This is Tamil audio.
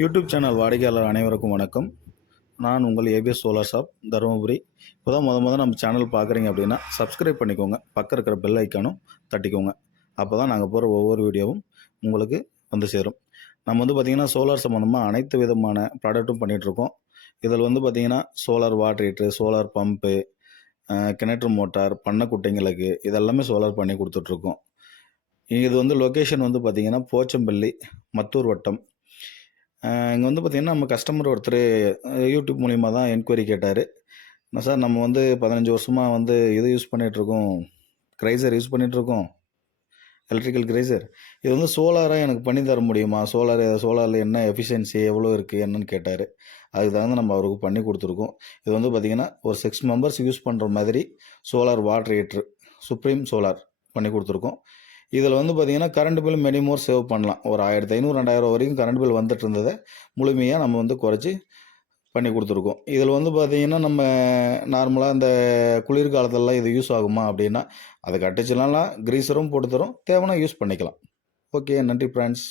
யூடியூப் சேனல் வாடிக்கையாளர் அனைவருக்கும் வணக்கம். நான் உங்கள் ஏபிஎஸ் சோலார் ஷாப் தருமபுரி. இப்போ தான் நம்ம சேனல் பார்க்குறீங்க அப்படின்னா சப்ஸ்கிரைப் பண்ணிக்கோங்க. பக்கம் இருக்கிற பெல் ஐக்கானும் தட்டிக்கோங்க. அப்போ தான் நாங்கள் போகிற ஒவ்வொரு வீடியோவும் உங்களுக்கு வந்து சேரும். நம்ம பார்த்திங்கன்னா சோலார் சம்மந்தமாக அனைத்து விதமான ப்ராடக்ட்டும் பண்ணிகிட்ருக்கோம். இதில் பார்த்திங்கன்னா சோலார் வாட்டர் ஹீட்ரு, சோலார் பம்பு, கிணற்று மோட்டார், பண்ணைக்குட்டைங்களுக்கு இதெல்லாமே சோலார் பண்ணி கொடுத்துட்ருக்கோம். இது லொக்கேஷன் பார்த்திங்கன்னா போச்சம்பள்ளி, மத்தூர் வட்டம். இங்கே பார்த்திங்கன்னா நம்ம கஸ்டமர் ஒருத்தர் யூடியூப் மூலிமா தான் என்கொயரி கேட்டார். என்ன சார், நம்ம 15 வருஷமாக இது யூஸ் பண்ணிகிட்ருக்கோம், கிரைசர் யூஸ் பண்ணிகிட்ருக்கோம், எலக்ட்ரிக்கல் கிரைசர். இது சோலாராக எனக்கு பண்ணி தர முடியுமா? சோலாரில் என்ன எஃபிஷியன்சி எவ்வளோ இருக்குது என்னன்னு கேட்டார். அதுக்கு தகுந்த நம்ம அவருக்கு பண்ணி கொடுத்துருக்கோம். இது பார்த்திங்கன்னா ஒரு 6 மெம்பர்ஸ் யூஸ் பண்ணுற மாதிரி சோலார் வாட்டர் ஹீட்ரு சுப்ரீம் சோலார் பண்ணி கொடுத்துருக்கோம். இதில் பார்த்திங்கன்னா current bill many more save பண்ணலாம். ஒரு 1500 2000 வரைக்கும் கரண்ட் பில் வந்துட்டு இருந்ததை முழுமையாக நம்ம குறைச்சி பண்ணி கொடுத்துருக்கோம். இதில் பார்த்திங்கன்னா நம்ம நார்மலாக இந்த குளிர்காலத்திலலாம் இது யூஸ் ஆகுமா அப்படின்னா, அதை கட்டிச்சுலாம் கிரீசரும் போட்டு தரோம், தேவைன்னா யூஸ் பண்ணிக்கலாம். ஓகே, நன்றி ஃப்ரெண்ட்ஸ்.